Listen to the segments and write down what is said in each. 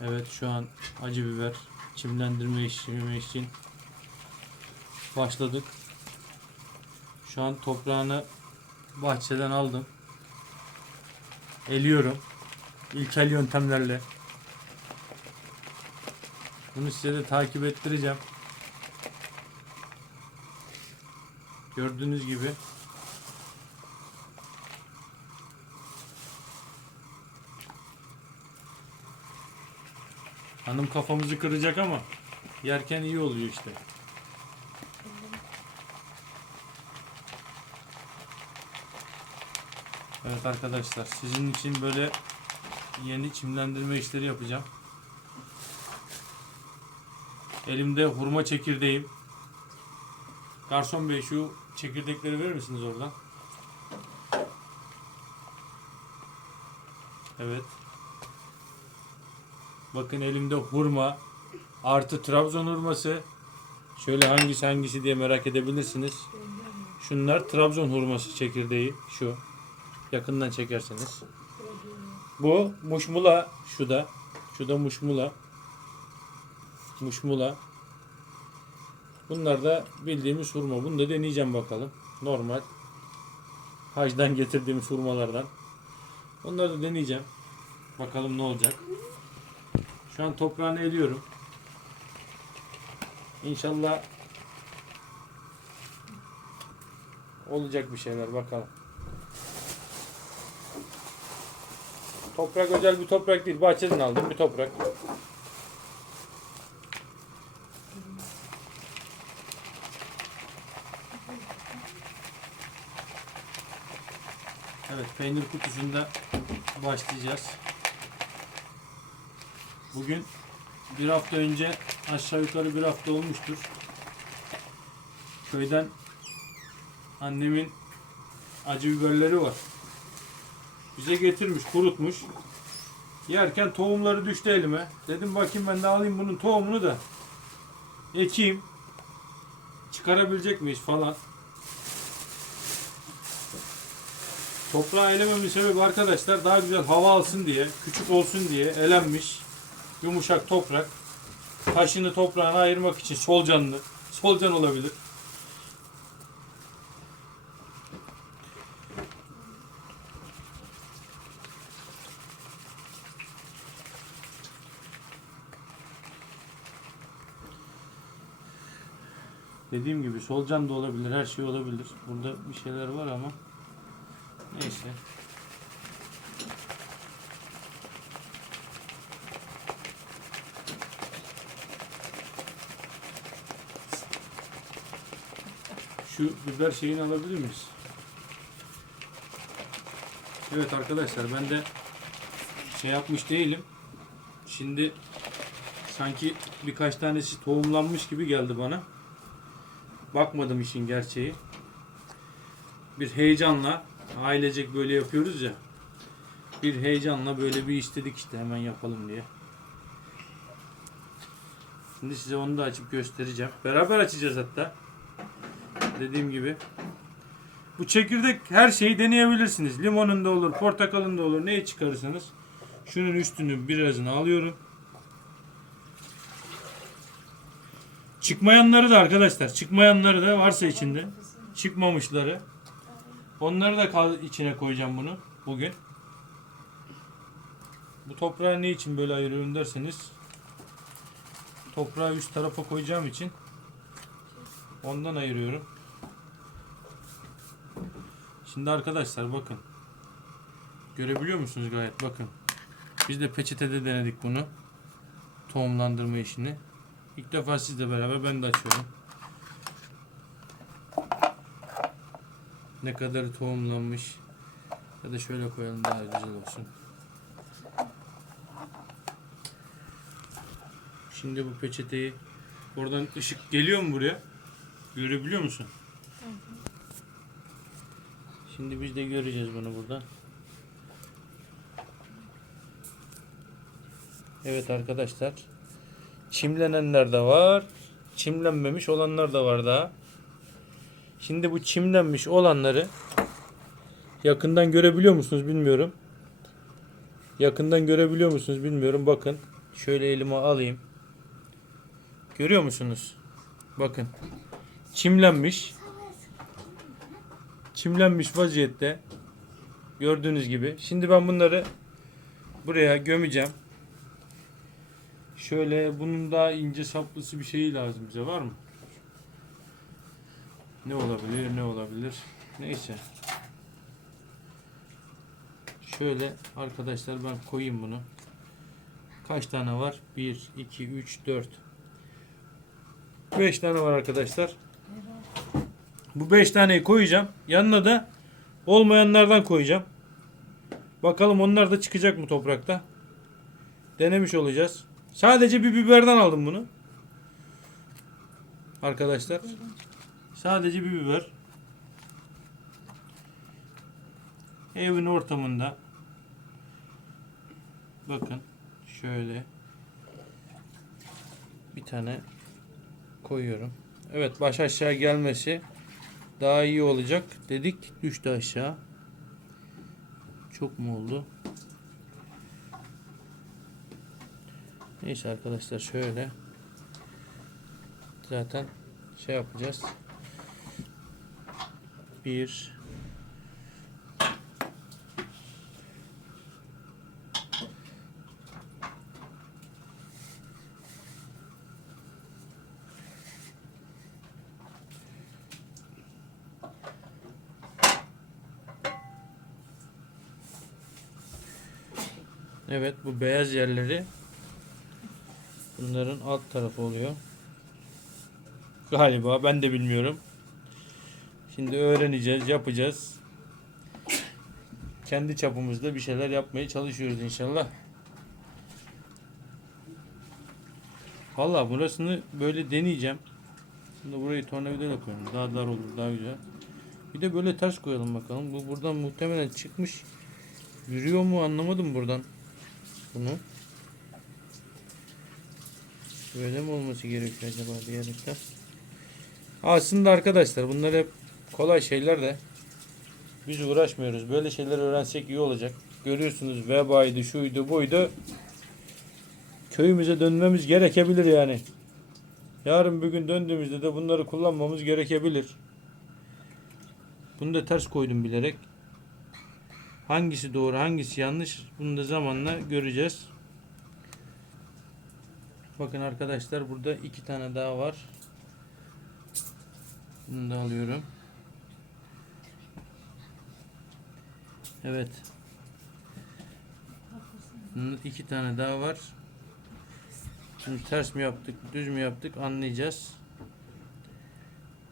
Evet şu an acı biber çimlendirme işlemi için başladık. Şu an toprağını bahçeden aldım. Eliyorum. İlkel yöntemlerle. Bunu size de takip ettireceğim. Gördüğünüz gibi Hanım kafamızı kıracak ama yerken iyi oluyor işte. Evet arkadaşlar sizin için böyle yeni çimlendirme işleri yapacağım. Elimde hurma çekirdeğim. Garson bey şu çekirdekleri verir misiniz oradan? Evet. Bakın elimde hurma artı Trabzon hurması. Şöyle hangisi hangisi diye merak edebilirsiniz. Şunlar Trabzon hurması çekirdeği şu. Yakından çekerseniz. Bu muşmula şu da. Şu da muşmula. Muşmula. Bunlar da bildiğimiz hurma. Bunu da deneyeceğim bakalım. Normal. Hacdan getirdiğimiz hurmalardan. Onları da deneyeceğim. Bakalım ne olacak. Şu an toprağını eliyorum. İnşallah olacak bir şeyler bakalım. Toprak özel bir toprak değil. Bahçeden aldım bir toprak. Evet peynir kutusunda başlayacağız. Bugün bir hafta önce aşağı yukarı bir hafta olmuştur. Köyden annemin acı biberleri var. Bize getirmiş, kurutmuş. Yerken tohumları düştü elime. Dedim bakayım ben de alayım bunun tohumunu da ekeyim. Çıkarabilecek miyiz falan. Toprağı elememin sebebi arkadaşlar daha güzel hava alsın diye, küçük olsun diye elenmiş yumuşak toprak. Taşını toprağına ayırmak için solucanlı, solucan olabilir. Dediğim gibi solucan da olabilir, her şey olabilir. Burada bir şeyler var ama neyse. Şu biber şeyini alabilir miyiz? Evet arkadaşlar ben de şey yapmış değilim. Şimdi sanki birkaç tanesi tohumlanmış gibi geldi bana. Bakmadım işin gerçeği. Bir heyecanla ailecek böyle yapıyoruz ya. Bir heyecanla böyle bir istedik işte hemen yapalım diye. Şimdi size onu da açıp göstereceğim. Beraber açacağız hatta dediğim gibi. Bu çekirdek her şeyi deneyebilirsiniz. Limonun da olur, portakalın da olur. Neyi çıkarırsanız. Şunun üstünü birazını alıyorum. Çıkmayanları da arkadaşlar, çıkmayanları da varsa içinde, çıkmamışları. Onları da içine koyacağım bunu bugün. Bu toprağı ne için böyle ayırıyorum derseniz toprağı üst tarafa koyacağım için ondan ayırıyorum. Şimdi arkadaşlar bakın. Görebiliyor musunuz gayet bakın. Biz de peçetede denedik bunu. Tohumlandırma işini. İlk defa sizle beraber ben de açıyorum. Ne kadar tohumlanmış. Ya da şöyle koyalım daha güzel olsun. Şimdi bu peçeteyi oradan ışık geliyor mu buraya? Görebiliyor musun? Şimdi biz de göreceğiz bunu burada. Evet arkadaşlar. Çimlenenler de var. Çimlenmemiş olanlar da var daha. Şimdi bu çimlenmiş olanları yakından görebiliyor musunuz bilmiyorum. Yakından görebiliyor musunuz bilmiyorum. Bakın Şöyle elime alayım. Görüyor musunuz? Bakın. Çimlenmiş. Çimlenmiş vaziyette. Gördüğünüz gibi. Şimdi ben bunları buraya gömeceğim. Şöyle bunun daha ince saplısı bir şeyi lazım bize var mı? Ne olabilir ne olabilir. Neyse. Şöyle arkadaşlar ben koyayım bunu. Kaç tane var? 1, 2, 3, 4. 5 tane var arkadaşlar. Bu 5 taneyi koyacağım. Yanına da olmayanlardan koyacağım. Bakalım onlar da çıkacak mı toprakta. Denemiş olacağız. Sadece bir biberden aldım bunu. Arkadaşlar. Sadece bir biber. Evin ortamında. Bakın. Şöyle. Bir tane koyuyorum. Evet baş aşağı gelmesi daha iyi olacak dedik. Düştü aşağı. Çok mu oldu? Neyse arkadaşlar şöyle. Zaten şey yapacağız. Bir Evet bu beyaz yerleri bunların alt tarafı oluyor. Galiba ben de bilmiyorum. Şimdi öğreneceğiz, yapacağız. Kendi çapımızda bir şeyler yapmaya çalışıyoruz inşallah. Valla burasını böyle deneyeceğim. Şimdi burayı tornavidayla koyalım. Daha dar olur, daha güzel. Bir de böyle ters koyalım bakalım. Bu buradan muhtemelen çıkmış. Yürüyor mu anlamadım buradan. Bunu. Böyle mi olması gerekiyor acaba diyerekten. Aslında arkadaşlar bunlar hep kolay şeyler de biz uğraşmıyoruz. Böyle şeyler öğrensek iyi olacak. Görüyorsunuz vebaydı, şuydu, buydu. Köyümüze dönmemiz gerekebilir yani. Yarın bir gün döndüğümüzde de bunları kullanmamız gerekebilir. Bunu da ters koydum bilerek. Hangisi doğru, hangisi yanlış bunu da zamanla göreceğiz. Bakın arkadaşlar burada iki tane daha var. Bunu da alıyorum. Evet. Bunun iki tane daha var. Şimdi ters mi yaptık, düz mü yaptık anlayacağız.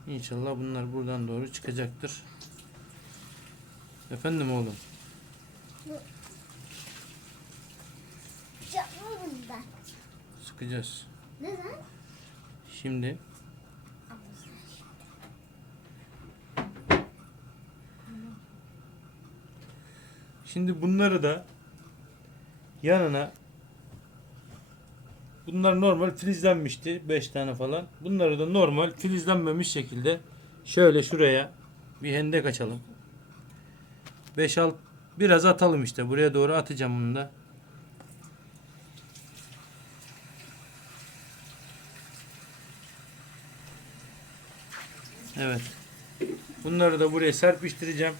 İnşallah bunlar buradan doğru çıkacaktır. Efendim oğlum. Yapmadım ben. Sıkacağız. Neden? Şimdi Şimdi bunları da yanına bunlar normal filizlenmişti 5 tane falan. Bunları da normal filizlenmemiş şekilde şöyle şuraya bir hendek açalım. 5 6 biraz atalım işte. Buraya doğru atacağım bunu da. Evet. Bunları da buraya serpiştireceğim.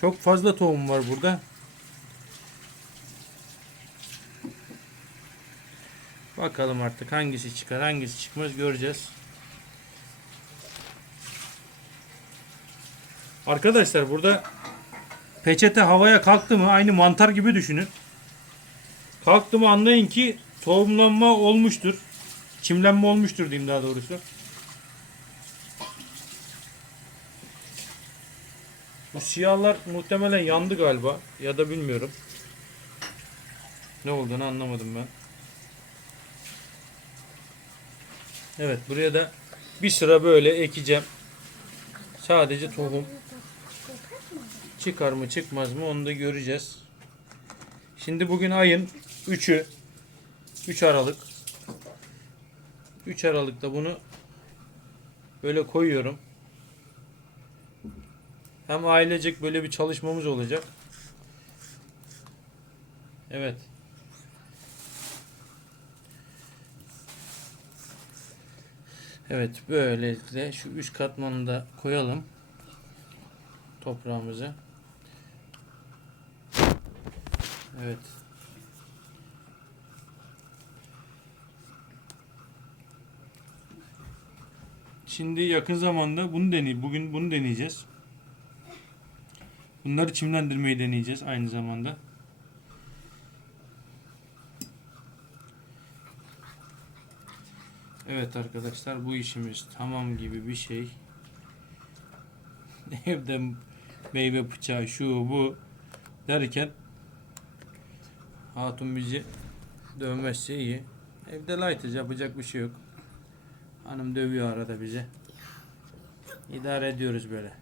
Çok fazla tohum var burada. Bakalım artık hangisi çıkar hangisi çıkmaz göreceğiz. Arkadaşlar burada peçete havaya kalktı mı aynı mantar gibi düşünün. Kalktı mı anlayın ki tohumlanma olmuştur. Çimlenme olmuştur diyeyim daha doğrusu. Bu siyahlar muhtemelen yandı galiba. Ya da bilmiyorum. Ne olduğunu anlamadım ben. Evet buraya da bir sıra böyle ekeceğim. Sadece tohum. Çıkar mı çıkmaz mı onu da göreceğiz. Şimdi bugün ayın 3'ü. 3 Aralık. 3 Aralık'ta bunu böyle koyuyorum. Hem ailecek böyle bir çalışmamız olacak. Evet. Evet böylelikle şu üst katmanı da koyalım toprağımızı. Evet. Şimdi yakın zamanda bunu deney bugün bunu deneyeceğiz. Bunları çimlendirmeyi deneyeceğiz aynı zamanda. Evet arkadaşlar bu işimiz tamam gibi bir şey. Evde meyve bıçağı şu bu derken hatun bizi dövmezse iyi. Evde light'ız yapacak bir şey yok. Hanım dövüyor arada bize. İdare ediyoruz böyle.